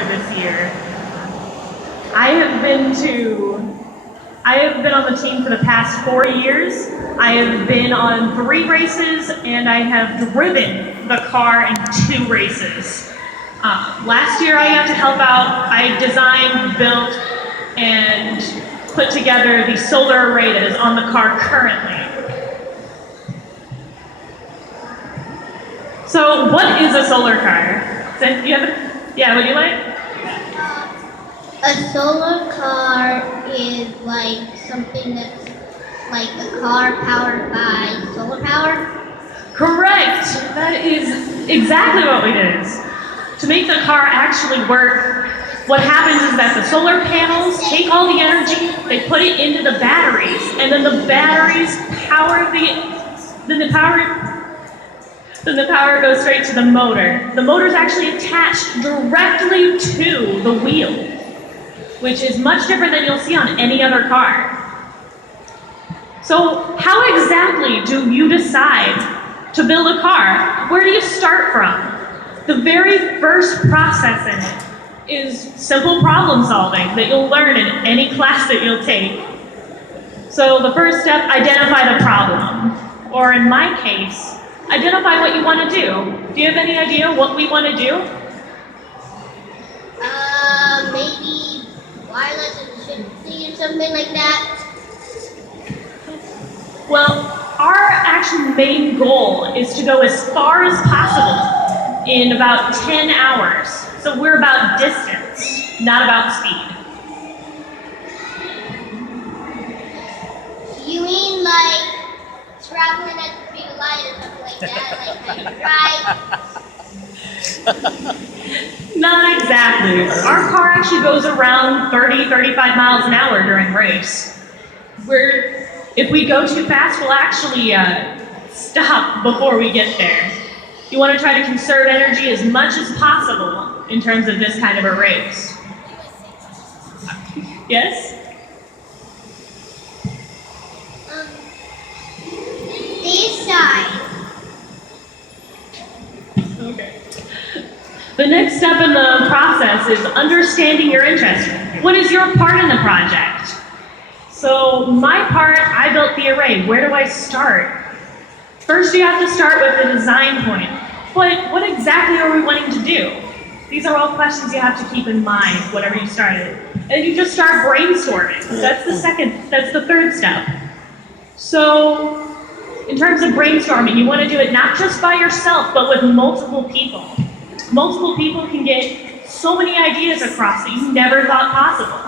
this year. I have been on the team for the past 4 years. I have been on 3 races, and I have driven the car in 2 races. Last year I got to help out. I designed, built, and put together the solar array that is on the car currently. So what is a solar car? Yeah, would you like? A solar car is like something that's like a car powered by solar power. Correct! That is exactly what it is. To make the car actually work, what happens is that the solar panels take all the energy, they put it into the batteries, and then the batteries power then the power goes straight to the motor. The motor is actually attached directly to the wheel, which is much different than you'll see on any other car. So how exactly do you decide to build a car? Where do you start from? The very first process in it is simple problem solving that you'll learn in any class that you'll take. So the first step, identify the problem. Or in my case, identify what you want to do. Do you have any idea what we want to do? Maybe wireless efficiency or something like that. Well, our actual main goal is to go as far as possible in about 10 hours. So we're about distance, not about speed. You mean like traveling at the speed of light or something like that, like right? Not exactly. Our car actually goes around 30, 35 miles an hour during race. If we go too fast, we'll actually stop before we get there. You want to try to conserve energy as much as possible in terms of this kind of a race. Yes? This side. Okay. The next step in the process is understanding your interest. What is your part in the project? So my part, I built the array. Where do I start? First, you have to start with the design point. What exactly are we wanting to do? These are all questions you have to keep in mind whenever you start it. And you just start brainstorming. That's the third step. So in terms of brainstorming, you want to do it not just by yourself, but with multiple people. Multiple people can get so many ideas across that you never thought possible.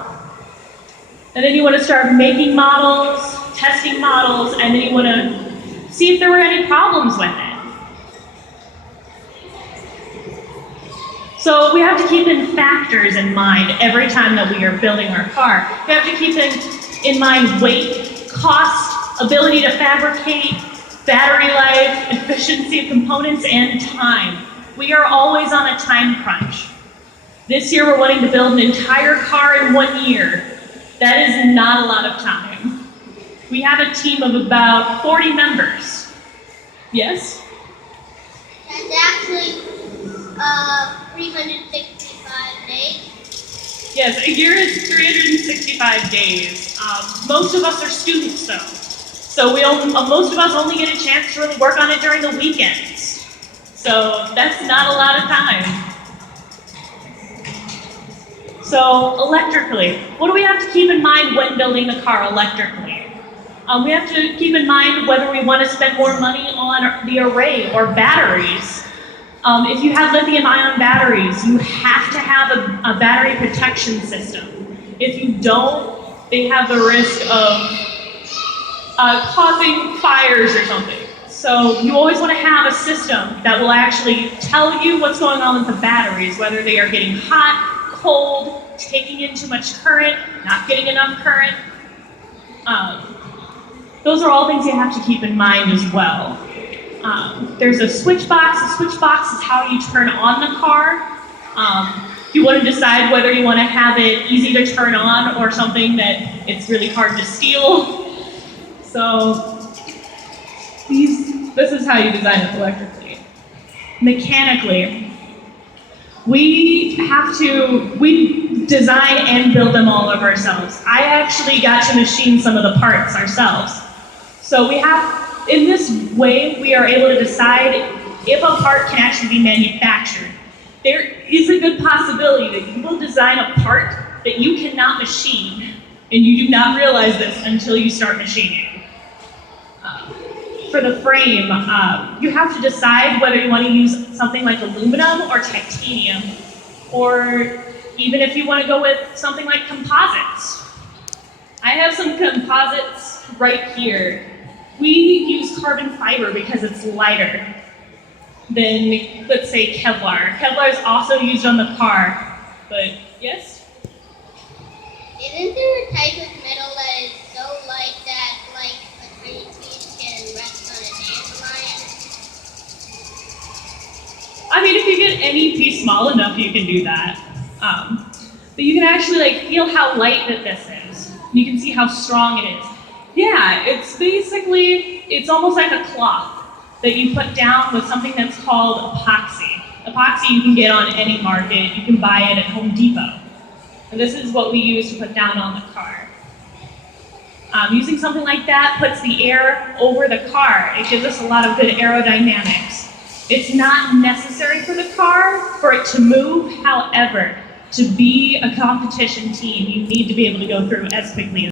And then you want to start making models, testing models, and then you want to see if there were any problems with it. So we have to keep factors in mind every time that we are building our car. We have to keep in mind weight, cost, ability to fabricate, battery life, efficiency of components, and time. We are always on a time crunch. This year we're wanting to build an entire car in 1 year. That is not a lot of time. We have a team of about 40 members. Yes? That's actually 365 days. Yes, a year is 365 days. Most of us are students though. So most of us only get a chance to really work on it during the weekends. So that's not a lot of time. So electrically, what do we have to keep in mind when building the car electrically? We have to keep in mind whether we want to spend more money on the array or batteries. If you have lithium-ion batteries, you have to have a battery protection system. If you don't, they have the risk of causing fires or something. So you always want to have a system that will actually tell you what's going on with the batteries, whether they are getting hot, cold, taking in too much current, not getting enough current. Those are all things you have to keep in mind as well. There's a switch box. A switch box is how you turn on the car. You want to decide whether you want to have it easy to turn on or something that it's really hard to steal. So this is how you design it electrically. Mechanically, We design and build them all of ourselves. I actually got to machine some of the parts ourselves. So in this way, we are able to decide if a part can actually be manufactured. There is a good possibility that you will design a part that you cannot machine, and you do not realize this until you start machining. For the frame, you have to decide whether you want to use something like aluminum or titanium, or even if you want to go with something like composites. I have some composites right here. We use carbon fiber because it's lighter than, let's say, Kevlar. Kevlar is also used on the car, but yes? Isn't there a type of metal that is so light that, like, a tiny piece can rest on a dandelion? I mean, if you get any piece small enough, you can do that. But you can actually feel how light that this is. You can see how strong it is. Yeah, it's almost like a cloth that you put down with something that's called epoxy. Epoxy you can get on any market. You can buy it at Home Depot. And this is what we use to put down on the car. Using something like that puts the air over the car. It gives us a lot of good aerodynamics. It's not necessary for the car for it to move. However, to be a competition team, you need to be able to go through as quickly as